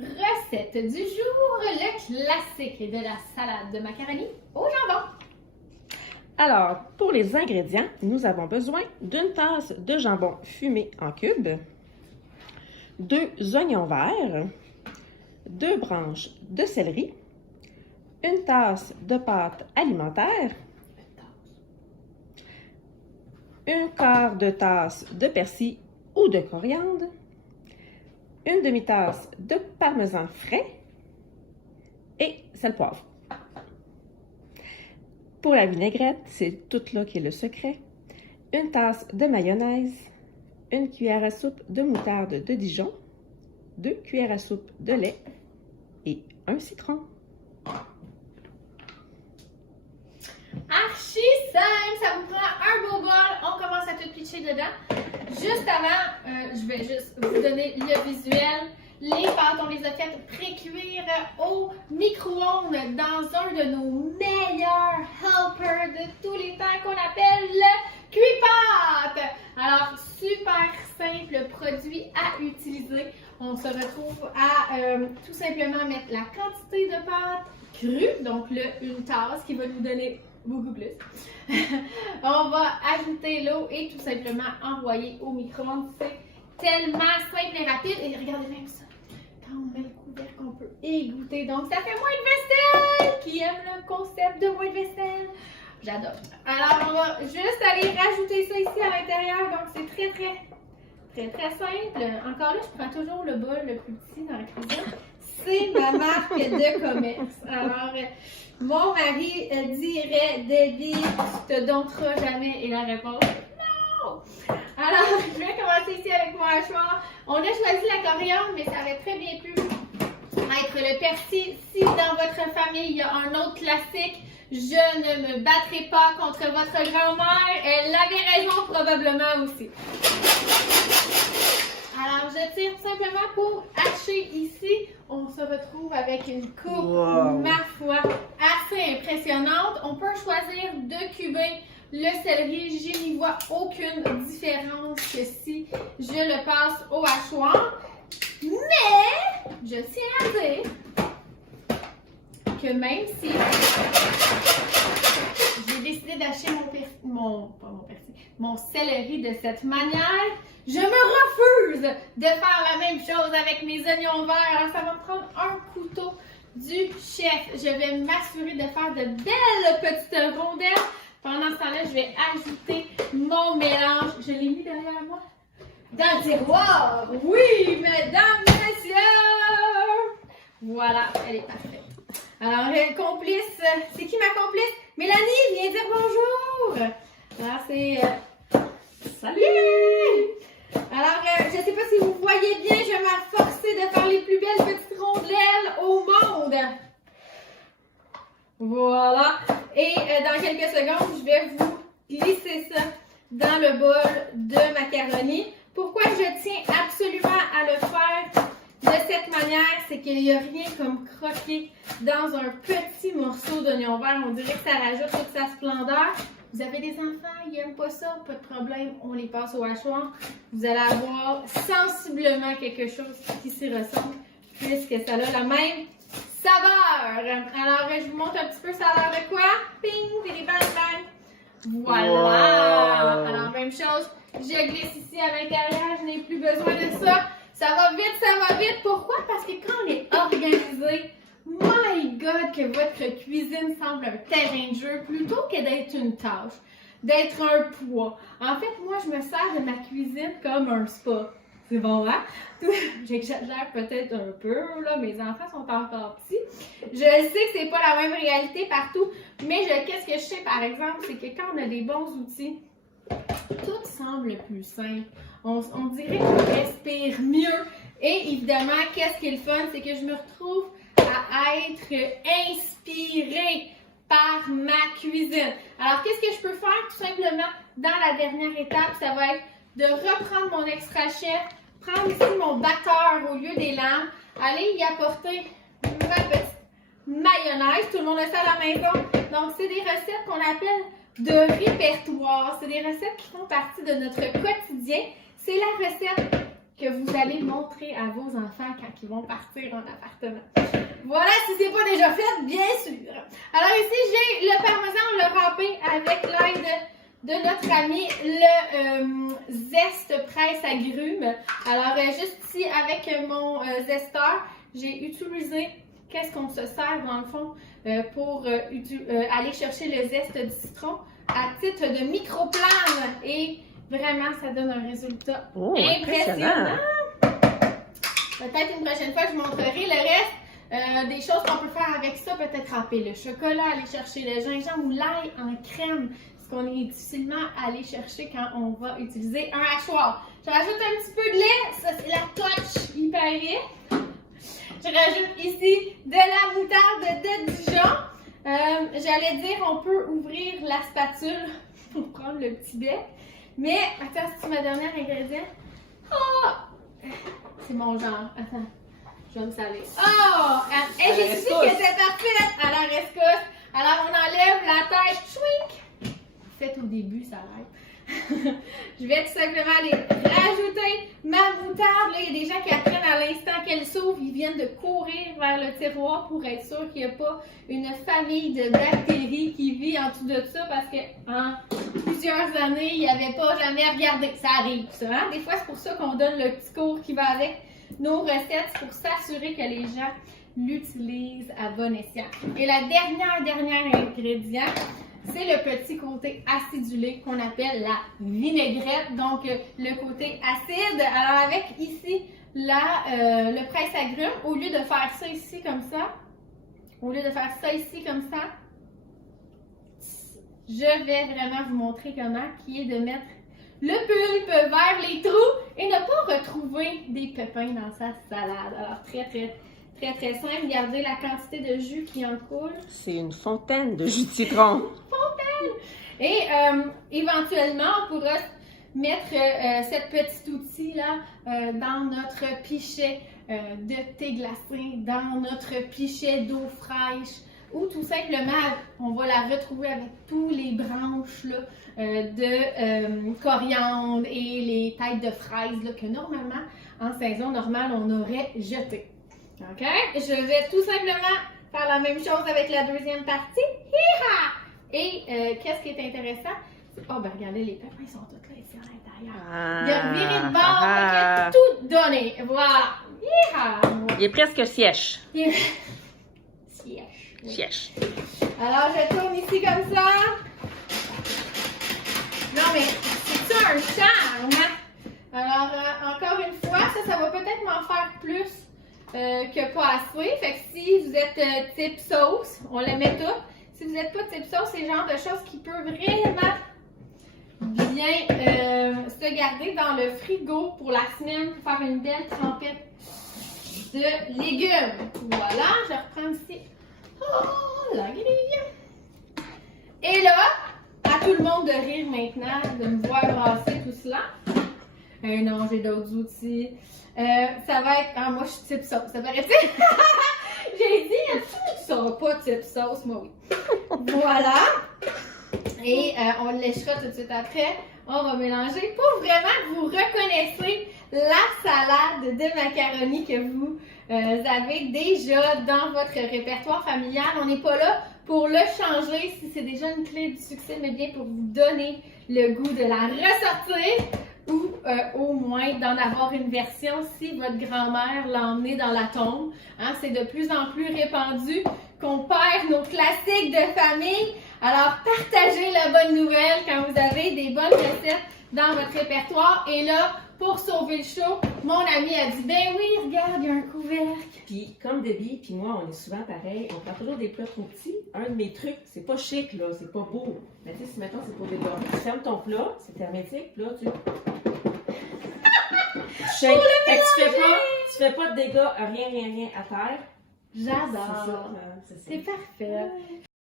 Recette du jour, le classique de la salade de macaroni au jambon. Alors, pour les ingrédients, nous avons besoin d'une tasse de jambon fumé en cubes, 2 oignons verts, 2 branches de céleri, une tasse de pâte alimentaire, 1/4 de tasse de persil ou de coriandre, une demi-tasse de parmesan frais et sel poivre. Pour la vinaigrette, c'est tout là qui est le secret. Une tasse de mayonnaise, une cuillère à soupe de moutarde de Dijon, 2 cuillères à soupe de lait et un citron. Archi simple, ça vous prend un beau bol, on commence à tout pitcher dedans. Juste avant, je vais juste vous donner le visuel. Les pâtes, on les a faites pré-cuire au micro-ondes dans un de nos meilleurs helpers de tous les temps qu'on appelle le cuit-pâte. Alors, super simple produit à utiliser. On se retrouve à tout simplement mettre la quantité de pâte crue, donc une tasse qui va nous donner beaucoup plus. On va ajouter l'eau et tout simplement envoyer au micro-ondes. C'est tellement simple et rapide. Et regardez même ça. Quand on met le couvercle, on peut égoutter. Donc, ça fait moins de vaisselle. Qui aime le concept de moins de vaisselle? J'adore. Alors, on va juste aller rajouter ça ici à l'intérieur. Donc, c'est très simple. Encore là, je prends toujours le bol le plus petit dans la cuisine. C'est ma marque de commerce. Alors, mon mari dirait, Debbie, tu te dompteras jamais. Et la réponse, non! Alors, je vais commencer ici avec mon hachoir. On a choisi la coriandre, mais ça aurait très bien pu être le persil. Si dans votre famille, il y a un autre classique, je ne me battrai pas contre votre grand-mère. Elle avait raison probablement aussi. Alors, je tire tout simplement pour hacher ici. On se retrouve avec une coupe, ma foi, assez impressionnante. On peut choisir de cuber le céleri. Je n'y vois aucune différence que si je le passe au hachoir. Mais, je tiens à dire que même si j'ai décidé d'acheter mon céleri de cette manière, je me refuse de faire la même chose avec mes oignons verts. Alors, ça va me prendre un couteau du chef. Je vais m'assurer de faire de belles petites rondelles. Pendant ce temps-là, je vais ajouter mon mélange. Je l'ai mis derrière moi. Dans le tiroir. Oui, mesdames, messieurs. Voilà, elle est parfaite. Alors, complice, c'est qui ma complice? Mélanie, viens dire bonjour. Alors, c'est... Salut! Alors, je ne sais pas si vous voyez bien, je vais m'efforcer de faire les plus belles petites rondelles au monde. Voilà. Et dans quelques secondes, je vais vous glisser ça dans le bol de macaroni. Pourquoi je tiens absolument à le faire de cette manière, c'est qu'il n'y a rien comme croquer dans un petit morceau d'oignon vert. On dirait que ça rajoute toute sa splendeur. Vous avez des enfants, ils n'aiment pas ça, pas de problème, on les passe au hachoir. Vous allez avoir sensiblement quelque chose qui s'y ressemble, puisque ça a la même saveur. Alors, je vous montre un petit peu ça a l'air de quoi? Ping, bidi bang bang. Voilà! Wow. Alors, même chose, je glisse ici à l'intérieur, je n'ai plus besoin de ça. Ça va vite, ça va vite. Pourquoi? Parce que quand on est organisé, my God, que votre cuisine semble un terrain de jeu plutôt que d'être une tâche, d'être un poids. En fait, moi, je me sers de ma cuisine comme un spa. C'est bon, hein? J'exagère peut-être un peu, là, mes enfants sont encore petits. Je sais que c'est pas la même réalité partout, mais qu'est-ce que je sais, par exemple, c'est que quand on a des bons outils, tout semble plus simple. On dirait qu'on respire mieux. Et évidemment, qu'est-ce qui est le fun, c'est que je me retrouve à être inspirée par ma cuisine. Alors, qu'est-ce que je peux faire tout simplement dans la dernière étape? Ça va être de reprendre mon extra chef, prendre ici mon batteur au lieu des lames, aller y apporter ma petite mayonnaise. Tout le monde a ça à la maison. Donc, c'est des recettes qu'on appelle de répertoire. C'est des recettes qui font partie de notre quotidien. C'est la recette que vous allez montrer à vos enfants quand ils vont partir en appartement. Voilà, si c'est pas déjà fait, bien sûr. Alors ici, j'ai le parmesan, le râpé avec l'aide de notre ami le zeste presse agrumes. Alors juste ici, avec mon zesteur, j'ai utilisé qu'est-ce qu'on se sert dans le fond pour aller chercher le zeste du citron à titre de microplane. Et vraiment, ça donne un résultat impressionnant. Peut-être une prochaine fois, je vous montrerai le reste des choses qu'on peut faire avec ça. Peut-être râper le chocolat, aller chercher le gingembre ou l'ail en crème. Ce qu'on est difficilement allé chercher quand on va utiliser un hachoir. Je rajoute un petit peu de lait. Ça, c'est la touch hyper vite. Je rajoute ici de la moutarde de Dijon. J'allais dire, on peut ouvrir la spatule pour prendre le petit bec. Mais, attends, c'est ma dernière ingrédient. Oh! C'est mon genre. Attends, je vais me saler. Oh! J'ai su que c'était parfait à la rescousse. Alors, on enlève la tête. Chouink! Faites au début, ça l'aide. Je vais tout simplement aller rajouter ma moutarde. Là, il y a des gens qui apprennent à l'instant qu'elle s'ouvre, ils viennent de courir vers le tiroir pour être sûr qu'il n'y a pas une famille de bactéries qui vit en dessous de ça parce qu'en plusieurs années, ils n'avaient pas jamais regardé. Ça arrive, ça. Hein? Des fois, c'est pour ça qu'on donne le petit cours qui va avec nos recettes pour s'assurer que les gens l'utilisent à bon escient. Et la dernière ingrédient, c'est le petit côté acidulé qu'on appelle la vinaigrette, donc le côté acide. Alors avec ici le presse agrumes, au lieu de faire ça ici comme ça, je vais vraiment vous montrer comment, qui est de mettre le pulpe vers les trous et ne pas retrouver des pépins dans sa salade. Alors très simple, gardez la quantité de jus qui en coule. C'est une fontaine de jus de citron. Et éventuellement, on pourra mettre cette petite outil-là dans notre pichet de thé glacé, dans notre pichet d'eau fraîche, ou tout simplement, on va la retrouver avec tous les branches là, de coriandre et les têtes de fraises là, que normalement, en saison normale, on aurait jetées. OK? Je vais tout simplement faire la même chose avec la deuxième partie. Hi-ha! Et qu'est-ce qui est intéressant? Oh, ben regardez, les pépins sont tous là ici à l'intérieur. Il a viré de bord, il a tout donné. Voilà. Hi-ha! Il est presque siège. Siège. Alors, je tourne ici comme ça. Non, mais c'est ça un charme, hein? Alors, encore une fois, ça va peut-être m'en faire plus que pas assez. Fait que si vous êtes type sauce, on les met toutes. Si vous n'êtes pas type sauce, c'est le genre de choses qui peut vraiment bien se garder dans le frigo pour la semaine pour faire une belle trempette de légumes. Voilà, je reprends ici. Oh, la grille! Et là, à tout le monde de rire maintenant, de me voir brasser tout cela. Non, j'ai d'autres outils. Ça va être... Ah, moi, je suis type sauce. Ça paraît-il? J'ai dit, tu seras pas type sauce, moi oui. Voilà. Et on le léchera tout de suite après. On va mélanger pour vraiment que vous reconnaissiez la salade de macaroni que vous avez déjà dans votre répertoire familial. On n'est pas là pour le changer si c'est déjà une clé du succès, mais bien pour vous donner le goût de la ressortir ou au moins d'en avoir une version si votre grand-mère l'a emmenée dans la tombe. Hein, c'est de plus en plus répandu qu'on perd nos classiques de famille. Alors, partagez la bonne nouvelle quand vous avez des bonnes recettes dans votre répertoire. Et là, pour sauver le show, mon ami a dit, ben oui, regarde, il y a un couvercle. Puis, comme Debbie puis moi, on est souvent pareil, on prend toujours des plats trop petits. Un de mes trucs, c'est pas chic, là, c'est pas beau. Mais tu sais, si mettons, c'est pour déborder, tu fermes ton plat, c'est hermétique, puis là, tu shake. Fait que tu fais pas de dégâts, rien à terre. J'adore. C'est ça. C'est parfait.